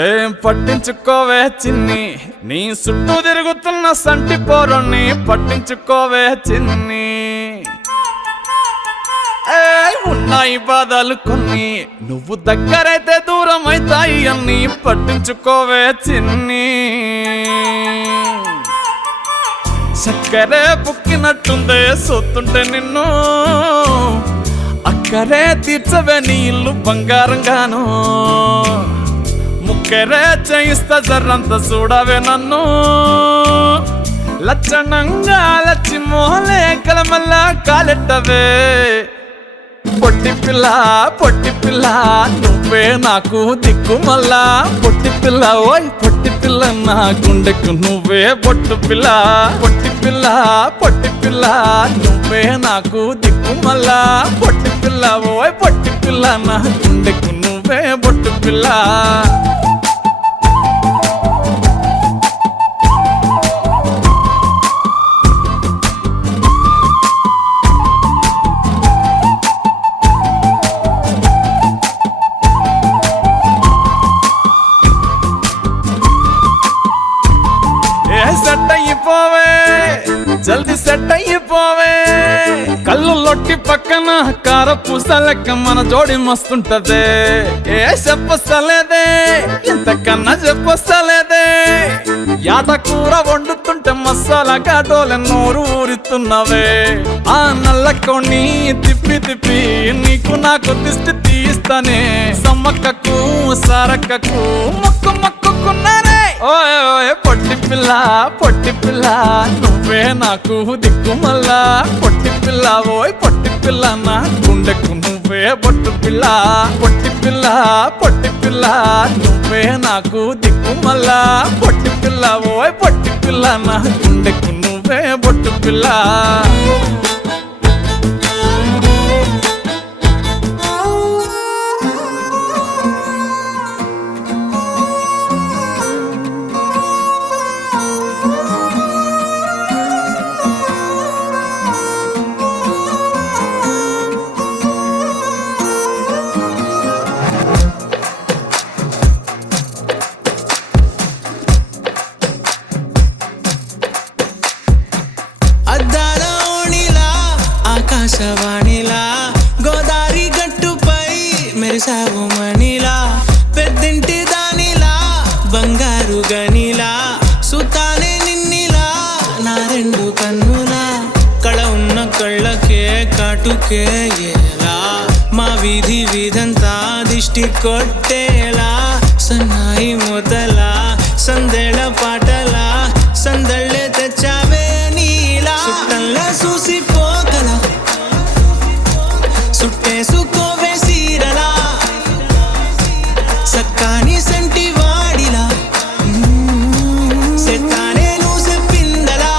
ఏం పట్టించుకోవే చిన్ని నీ చుట్టూ తిరుగుతున్న సంటి పోరుణ్ణి పట్టించుకోవే చిన్ని ఉన్నాయి బాధలు కొన్ని నువ్వు దగ్గరైతే దూరం అవుతాయి అన్ని పట్టించుకోవే చిన్ని చక్కరే పుక్కినట్టుందే సొత్తుంటే నిన్ను అక్కరే తీర్చవే నీ ఇల్లు బంగారంగాను ముక్కరే చేయిస్తా జర్రంత చూడవే నన్ను లచ్చణంగా లచ్చి మోహలే కలమల్ల కాలెట్టవే పొట్టి పిల్ల నువ్వే నాకు దిక్కు మళ్ళా పొట్టి పిల్ల ఓయ్ పొట్టి పిల్ల నా గుండెకు నువ్వే బొట్టు పిల్ల పొట్టి పిల్ల నువ్వే నాకు దిక్కు మళ్ళా పొట్టి పిల్ల ఓయ్ పొట్టి పిల్ల నా గుండెకు నువ్వే బొట్టు పిల్ల సెట్ అయిపోవే జల్దీ సెట్ అయిపోవే కళ్ళు లొట్టి పక్కన కార పూసలెక్క మన జోడి మస్తుంటదే ఏ చెప్పలేదే ఇంతకన్నా చెప్పలేదే యాట కూర వండుతుంటే మసాలా కాటోలే నోరు ఊరిస్తున్నవే ఆ నల్లకొని తిప్పి నీకు నాకు దిష్టి తీస్తానే సమ్మక్కకు సారక్కకు మొక్కుకున్నానే ఓయ్ పొట్టి పిల్ల నువ్వే నాకు దిక్కు మళ్ళా పొట్టి పిల్ల ఓయ్ పొట్టి పిల్ల నా గుండెకు నువ్వే బొట్టు పిల్ల పొట్టి పిల్ల నువ్వే నాకు దిక్కు మళ్ళా పొట్టి పిల్ల ఓయ్ పొట్టి పిల్ల నా గుండెకు నువ్వే బొట్టు పిల్ల ఆకాశవాణిలా గోదారి గట్టుపై మెరిసావు మణిలా పెద్దింటి దానిలా బంగారు గనిలా సుతానే నిన్నిలా నా రెండు కన్నులా కళ ఉన్న కళ్ళకే కాటుకే ఎలా మా వీధంతా దిష్టి కొట్టేలా సన్నాయి మొదలా సందేళ పాటలా సందళ్ళే తెచ్చావే నీలా సుట్టల్లా చూసిపోగల సుట్టేసుకోవే సీరలా సక్కాని సంటి వాడిలా సెట్టానే నువ్వు చెప్పిందలా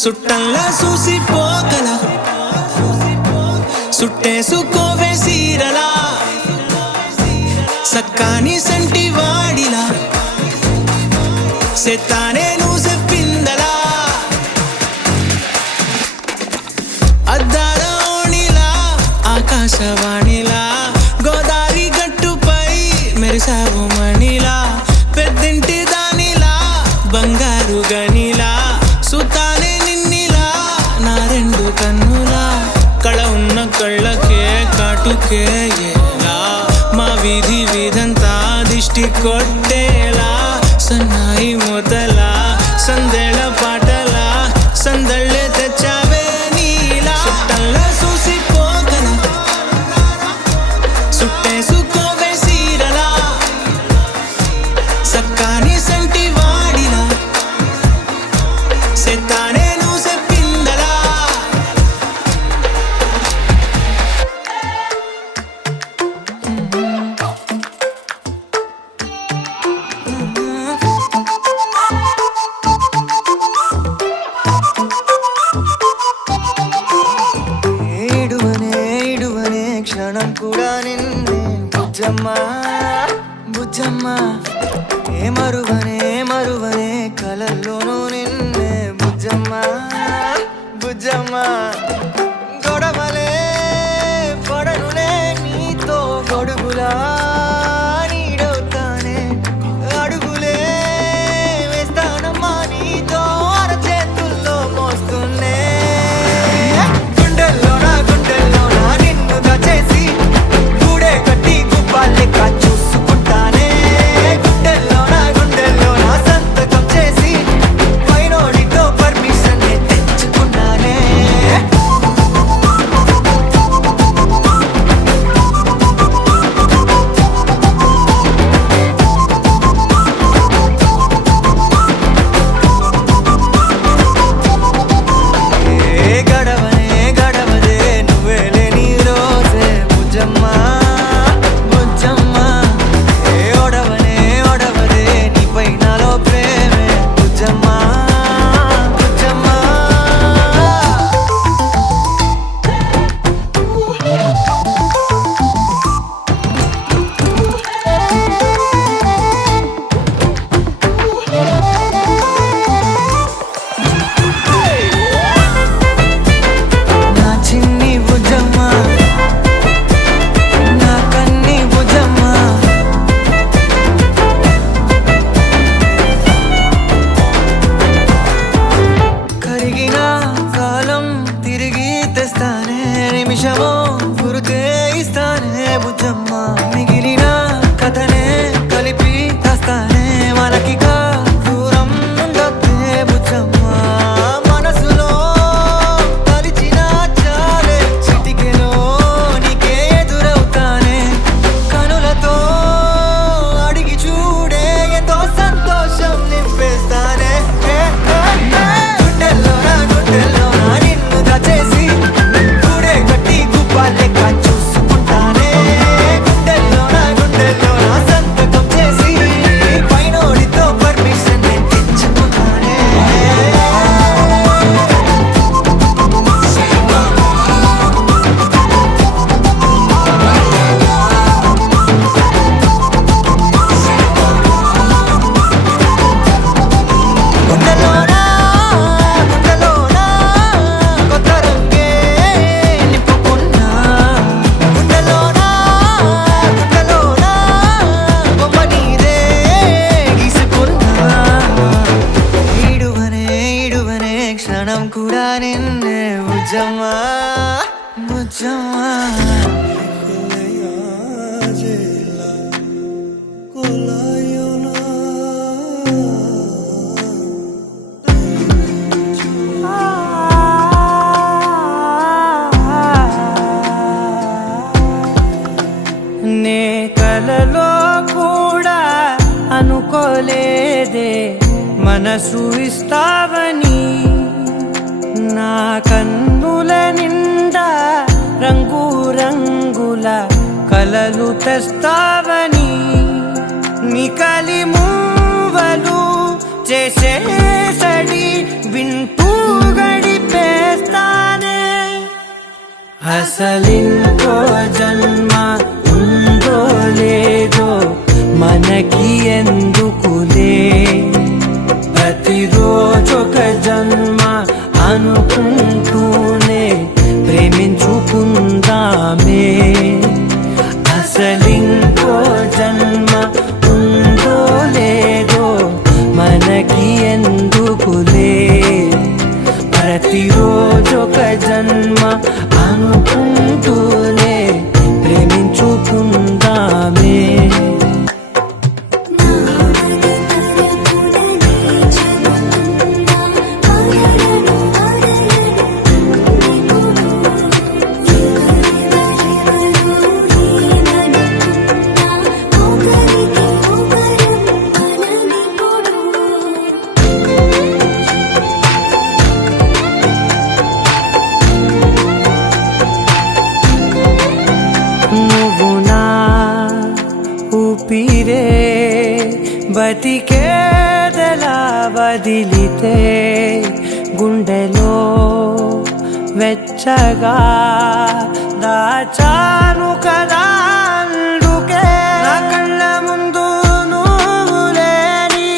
సుట్టంలా చూసిపోగల సుట్టేసుకోవే సీరలా సక్కాని సంటి వాడిలా సెత్తానే నువ్వు చెప్పిందలా అద్దాల ఓణిలా ఆకాశవాణిలా గోదావరి గట్టుపై మెరిసావు మణిలా పెద్దింటి దానిలా బంగారు గనిలా సుతానే నిన్నిలా నా రెండు కన్నులా కళ ఉన్న కళ్ళకే కాటుకే ఎలా మా వీధి వీధంతా దిష్టి కొట్టేలా సన్నాయి మొదలా సందేళ పాటలా సందళ్ళే తెచ్చావే నీలా సుట్టంలా చూసిపోగల సుట్టేసుకోవే సీరలా సక్కాని సంటి వాడిలా సెత్తానే నువ్వు చెప్పిందలా ఇడువనే క్షణం కూడా నిన్నే బుజ్జమ్మా బుజ్జమ్మా మరువనే కలల్లోనూ నిన్నే బుజ్జమ్మా బుజ్జమ్మా గొడవలే పడనులే నీతో గొడుగులా నీడవుతానే అడుగులే వేస్తానమ్మా నీతో అరచేతుల్లో మోస్తున్నే గుండెల్లోనా నిన్ను దచేసి గూడే కట్టి గుప్పాలెక్క చూసుకుంటానే గుండెల్లోనా సంతకం చేసి పైనోడితో పర్మిషన్ తెచ్చుకున్నానే గడవదే నువ్వే లేని రోజే బుజ్జమ్మా బుజ్జమ్మా ఒడవదే నీపై నాలో ప్రేమే బుజ్జమ్మా బుజ్జమ్మా నా చిన్ని బుజ్జమ్మా నా కన్ని బుజ్జమ్మా కరిగిన కాలం తిరిగి తెస్తానే నిమిషమో గురుతే ఇస్తానే బుజ్జమ్మా మిగిలిన కథనే కలిపి తెస్తానే మనకిక దూరం ఉండొద్దే బుజ్జమ్మా మనసులో తలిచిన చాలే చిటికెలో నీకే ఎదురవుతానే కనులతో అడిగి చూడే ఎంతో సంతోషం నింపేస్తానే గుండెల్లోనా నిన్ను దచేసి గూడే కట్టి గుప్పాలెక్క చూసుకుంటానే గుండెల్లోనా సంతకం చేసి పైనోడితో పర్మిషన్ తెచ్చుకున్నానే గుండెలోనా కొత్త రంగే నింపుకున్నా గుండెలోనా బొమ్మ నీదే గీసుకున్నా ఇడువనే క్షణం కూడా నిన్నే బుజ్జమ్మా బుజ్జమ్మా నే కలలో కూడా అనుకోలేదే మనసు ఇస్తావని నా కన్నుల నిండా రంగు రంగుల కలలు తెస్తావని నికలి మూవలు చేసే సడి వింటూ అసలింకో జన్మ ఉందో లేదో మనకి ఎందుకులే, ప్రతిరోజొక జన్మ అనుకుంటూనే ప్రేమించుకుందామే. అసలింకో జన్మ ఉందో లేదో మనకి ఎందుకులే, ప్రతిరోజొక జన్మ అనుకుంటూనే ప్రేమించుకుందామే. ఊపిరే బతికేదలా వదిలితే, గుండెలో వెచ్చగా దాచాను కదా అందుకే. నా కళ్ళ ముందు నువ్వు లేని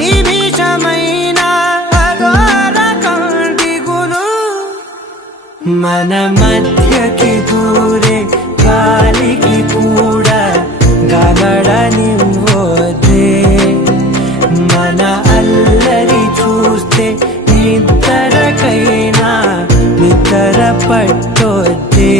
నిమిషమైన అఘోర కంటిగులు, మన మధ్యకి దూరే గాలికి కూడా గగడనివ్వదే. మన అల్లరి చూస్తే నిద్రకైనా నిద్ర పట్టొద్దే.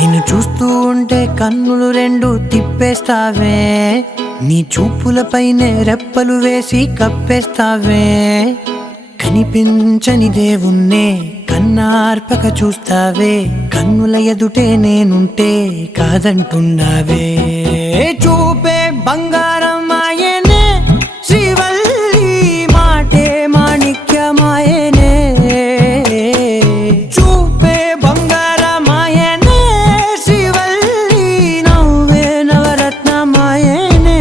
నిన్ను చూస్తూ ఉంటే కన్నులు రెండు తిప్పేస్తావే, నీ చూపులపైనే రెప్పలు వేసి కప్పేస్తావే. కనిపించని దేవుణ్ణే కన్నార్పక చూస్తావే, కన్నుల ఎదుటే నేనుంటే కాదంటున్నావే. చూపే బంగారం ఆయనే, శ్రీవల్లి మాటే మాణిక్యమాయనే. చూపే బంగారం ఆయనే, శ్రీవల్లి నవ్వే నవరత్నమాయనే.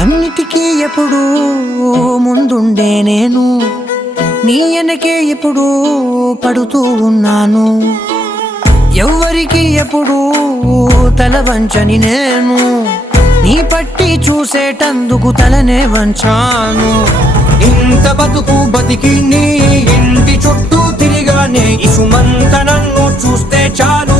అన్నిటికీ ఎప్పుడు ముందుండే నేను, నీ వెనకే ఎప్పుడు పడుతూ ఉన్నాను. ఎవ్వరికి ఎప్పుడు తల వంచని నేను, నీ పట్టి చూసేటందుకు తలనే వంచాను. ఇంత బతుకు బతికి నీ ఇంటి చుట్టూ తిరిగానే, ఇసుమంత నన్ను చూస్తే చాలు